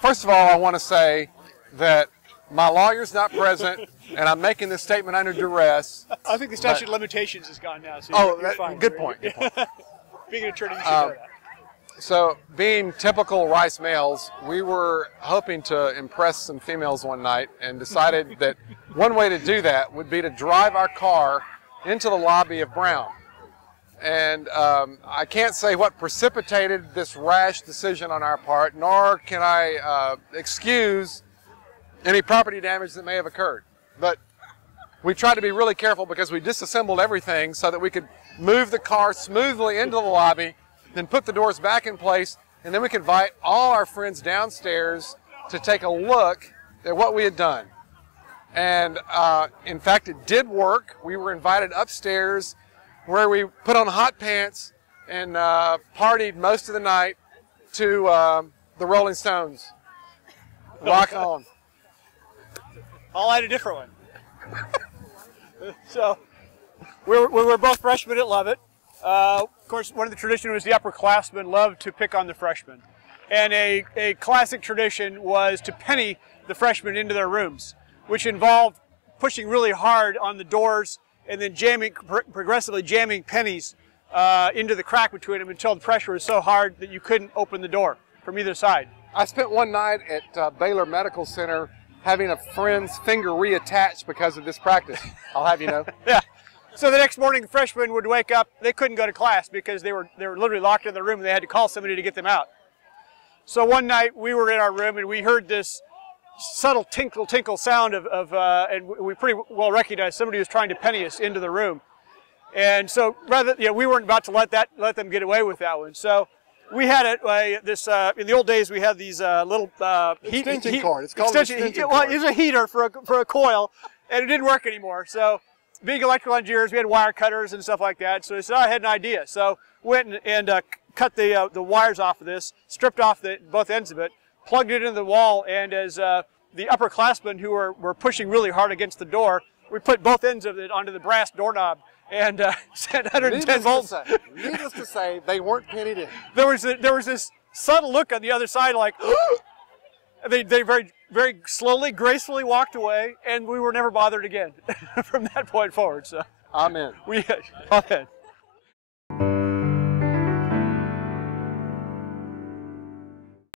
first of all, I want to say that my lawyer's not present, and I'm making this statement under duress. I think the statute of limitations is gone now. So you're fine. Good point. Good point. Being an attorney, you should know that. So, being typical Rice males, we were hoping to impress some females one night and decided that one way to do that would be to drive our car into the lobby of Brown. And I can't say what precipitated this rash decision on our part, nor can I excuse any property damage that may have occurred. But we tried to be really careful because we disassembled everything so that we could move the car smoothly into the lobby, then put the doors back in place, and then we could invite all our friends downstairs to take a look at what we had done. And in fact, it did work. We were invited upstairs where we put on hot pants and partied most of the night to the Rolling Stones. Rock on. I'll add a different one. So, we were both freshmen at Lovett. Of course, one of the traditions was the upperclassmen loved to pick on the freshmen. And a classic tradition was to penny the freshmen into their rooms, which involved pushing really hard on the doors and then progressively jamming pennies into the crack between them until the pressure was so hard that you couldn't open the door from either side. I spent one night at Baylor Medical Center having a friend's finger reattached because of this practice, I'll have you know. Yeah. So the next morning, the freshmen would wake up. They couldn't go to class because they were literally locked in the room, and they had to call somebody to get them out. So one night, we were in our room, and we heard this subtle tinkle, tinkle sound and we pretty well recognized somebody was trying to penny us into the room. And so we weren't about to let them get away with that one. So we had in the old days, we had these little extension cord. It's called an extension cord. Well, it was a heater for a coil, and it didn't work anymore. So being electrical engineers, we had wire cutters and stuff like that. So I said, I had an idea. So went and cut the wires off of this, stripped off both ends of it, plugged it into the wall, and as the upperclassmen who were pushing really hard against the door, we put both ends of it onto the brass doorknob and sent 110 volts. Needless to say, they weren't pennied in. There was this subtle look on the other side, like they very, very slowly, gracefully walked away, and we were never bothered again from that point forward. So amen. Amen.